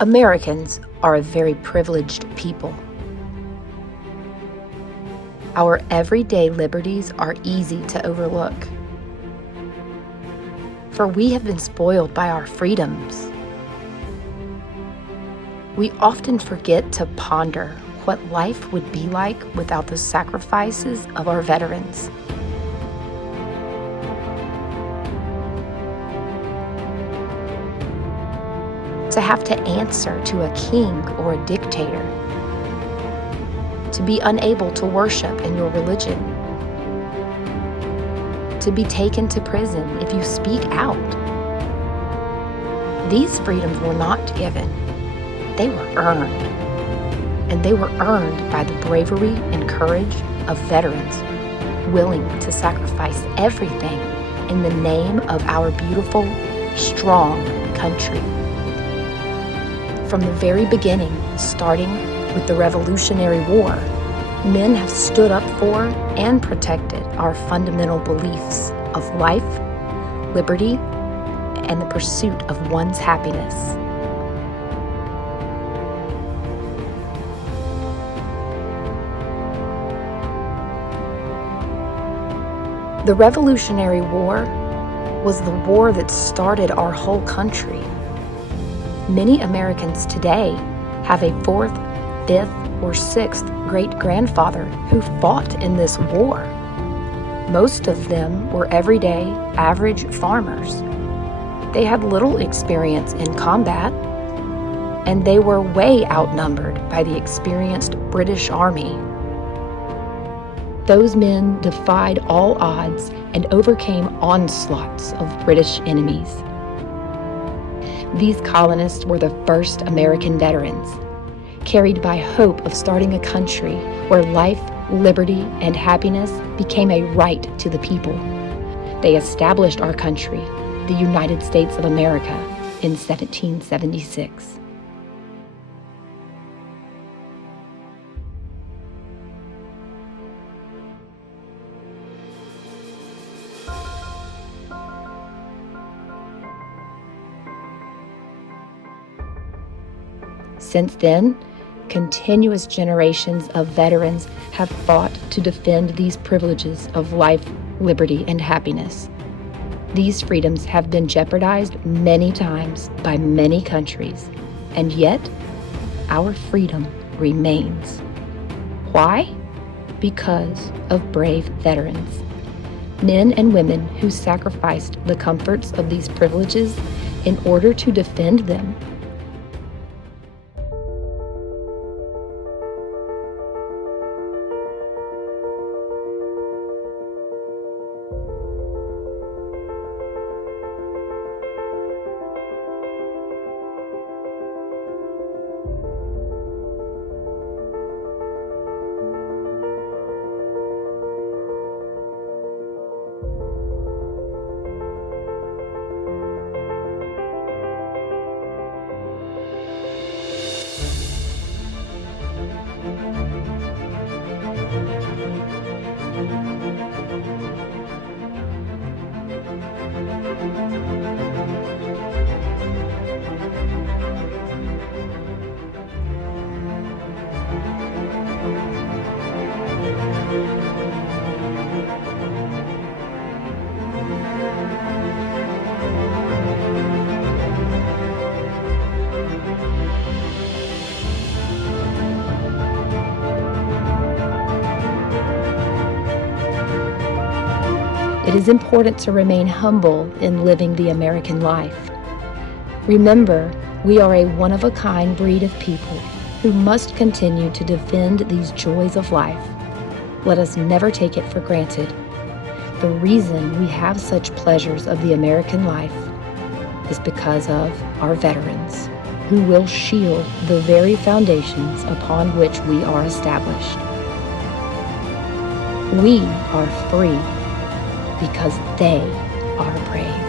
Americans are a very privileged people. Our everyday liberties are easy to overlook, for we have been spoiled by our freedoms. We often forget to ponder what life would be like without the sacrifices of our veterans. To have to answer to a king or a dictator, to be unable to worship in your religion, to be taken to prison if you speak out. These freedoms were not given, they were earned. And they were earned by the bravery and courage of veterans willing to sacrifice everything in the name of our beautiful, strong country. From the very beginning, starting with the Revolutionary War, men have stood up for and protected our fundamental beliefs of life, liberty, and the pursuit of one's happiness. The Revolutionary War was the war that started our whole country. Many Americans today have a fourth, fifth, or sixth great-grandfather who fought in this war. Most of them were everyday, average farmers. They had little experience in combat, and they were way outnumbered by the experienced British Army. Those men defied all odds and overcame onslaughts of British enemies. These colonists were the first American veterans, carried by hope of starting a country where life, liberty, and happiness became a right to the people. They established our country, the United States of America, in 1776. Since then, continuous generations of veterans have fought to defend these privileges of life, liberty, and happiness. These freedoms have been jeopardized many times by many countries, and yet our freedom remains. Why? Because of brave veterans. Men and women who sacrificed the comforts of these privileges in order to defend them. It is important to remain humble in living the American life. Remember, we are a one-of-a-kind breed of people who must continue to defend these joys of life. Let us never take it for granted. The reason we have such pleasures of the American life is because of our veterans, who will shield the very foundations upon which we are established. We are free because they are brave.